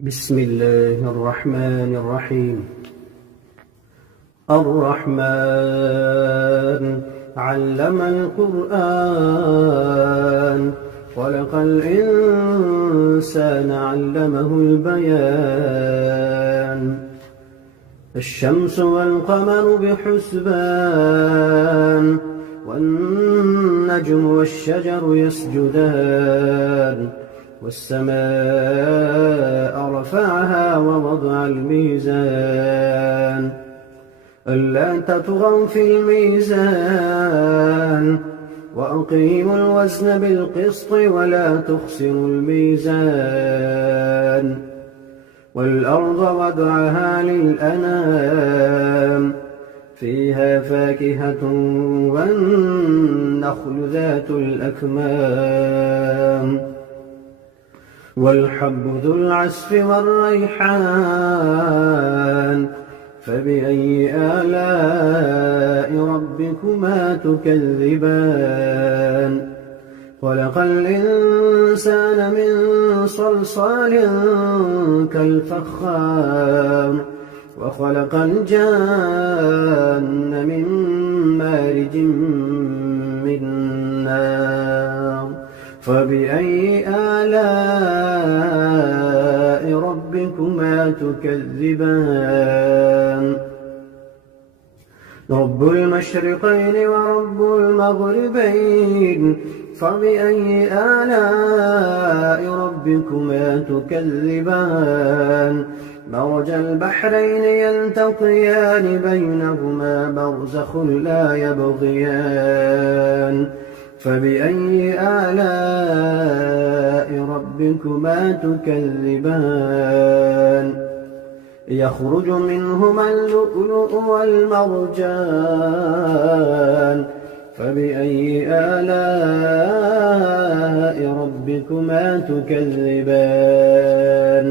بسم الله الرحمن الرحيم. الرحمن علم القرآن، خلق الإنسان علمه البيان. الشمس والقمر بحسبان، والنجم والشجر يسجدان. والسماء رفعها ووضع الميزان، ألا تطغوا في الميزان، وأقيموا الوزن بالقسط ولا تخسروا الميزان. والأرض وضعها للأنام، فيها فاكهة والنخل ذات الأكمام، والحب ذو العصف والريحان. فبأي آلاء ربكما تكذبان؟ خلق الإنسان من صلصال كالفخار، وخلق الجان من مارج من نار. فبأي آلاء ربكما تكذبان؟ رب المشرقين ورب المغربين، فبأي آلاء ربكما تكذبان؟ مرج البحرين يلتقيان، بينهما برزخ لا يبغيان. فبأي آلاء ربكما تكذبان؟ يخرج منهما اللؤلؤ والمرجان. فبأي آلاء ربكما تكذبان؟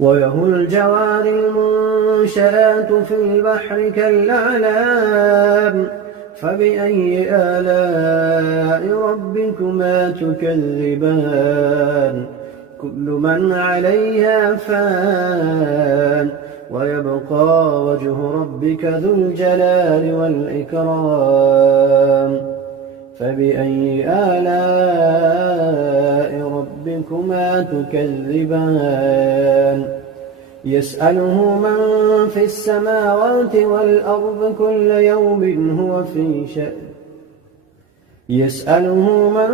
وله الجوار المنشآت في البحر كالأعلام. فبأي آلاء ربكما تكذبان؟ كل من عليها فان، ويبقى وجه ربك ذو الجلال والإكرام. فبأي آلاء ربكما تكذبان؟ يسأله من في السماوات والأرض كل يوم هو في شأن. يسأله من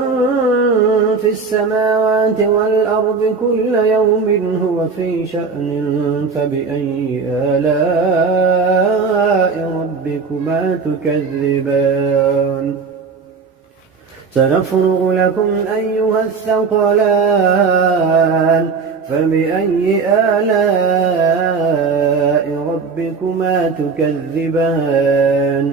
في السماوات والأرض كل يوم هو في شأن. فبأي آلاء ربكما تكذبان؟ سنفرغ لكم أيها الثقلان. فبأي آلاء ربكما تكذبان؟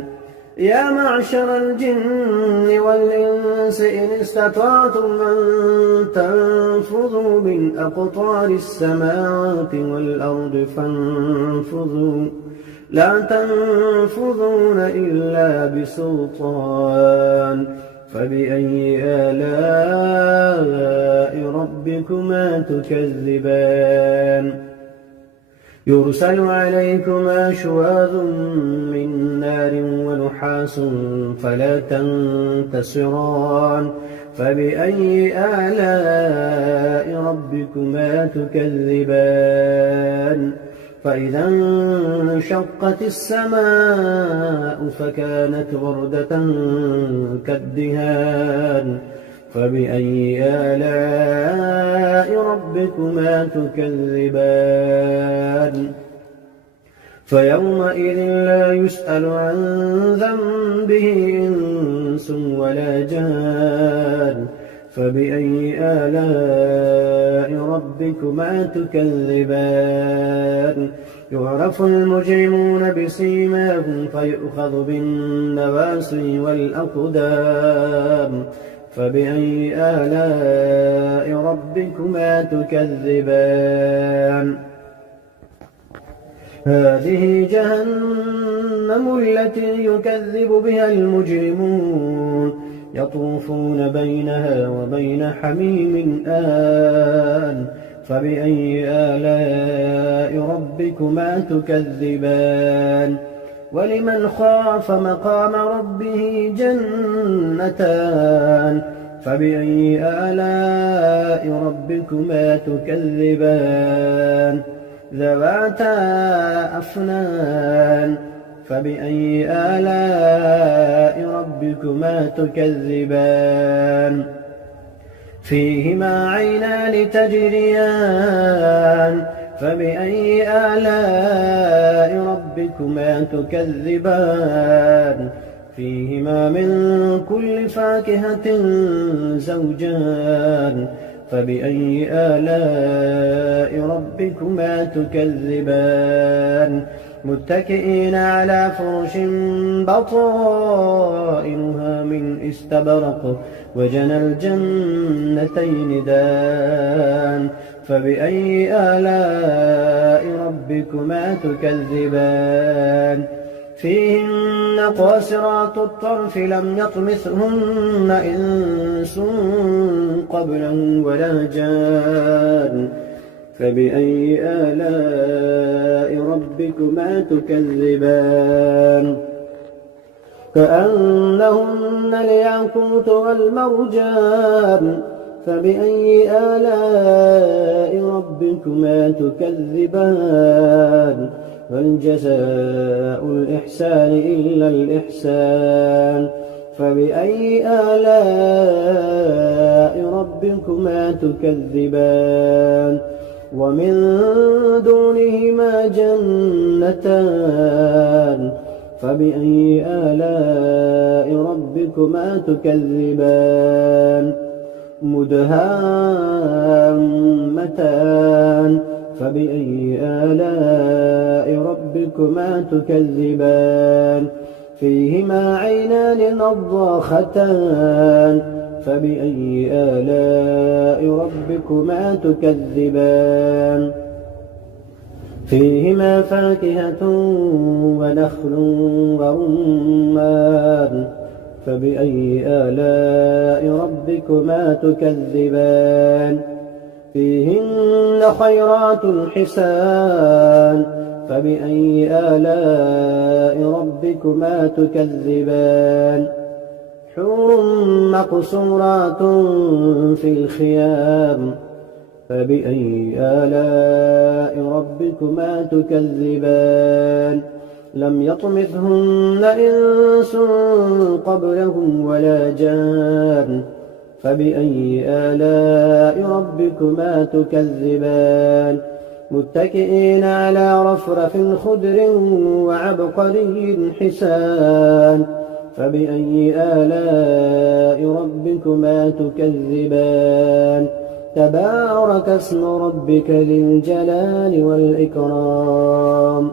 يا معشر الجن والإنس إن استطعتم أن تنفذوا من أقطار السماوات والأرض فانفذوا، لا تنفذون إلا بسلطان. فبأي آلاء ربكما تكذبان؟ يرسل عليكما شواظ من نار ونحاس فلا تنتصران. فبأي آلاء ربكما تكذبان؟ فإذا انشقت السماء فكانت وردة كالدهان. فبأي آلاء ربكما تكذبان؟ فيومئذ لا يسأل عن ذنبه إنس ولا جان. فبأي آلاء ربكما تكذبان؟ يعرف المجرمون بسيماهم فيؤخذ بالنواصي والأقدام. فبأي آلاء ربكما تكذبان؟ هذه جهنم التي يكذب بها المجرمون، يطوفون بينها وبين حميم آن فبأي آلاء ربكما تكذبان ولمن خاف مقام ربه جنتان فبأي آلاء ربكما تكذبان ذواتا أفنان فبأي آلاء ربكما تكذبان فيهما عينان تجريان فبأي آلاء ربكما تكذبان فيهما من كل فاكهة زوجان فبأي آلاء ربكما تكذبان متكئين على فرش بطائنها من استبرق وجنى الجنتين دان فبأي آلاء ربكما تكذبان فيهن قاصرات الطرف لم يطمثهن إنس قبلهم ولا جان فبأي آلاء ربكما تكذبان كأنهن الياقوت والمرجان فبأي آلاء ربكما تكذبان هل جزاء الإحسان إلا الإحسان فبأي آلاء ربكما تكذبان ومن دونهما جنتان فبأي آلاء ربكما تكذبان مدهامتان فبأي آلاء ربكما تكذبان فيهما عينان نضاختان فبأي آلاء ربكما تكذبان فيهما فاكهة ونخل ورمان فبأي آلاء ربكما تكذبان فيهن خيرات حسان فبأي آلاء ربكما تكذبان حور مقصورات في الخيام فبأي آلاء ربكما تكذبان لم يطمثهن إنس قبلهم ولا جان فبأي آلاء ربكما تكذبان متكئين على رفرف خضر وعبقري حسان فبأي آلاء ربكما تكذبان تبارك اسم ربك ذي الجلال والإكرام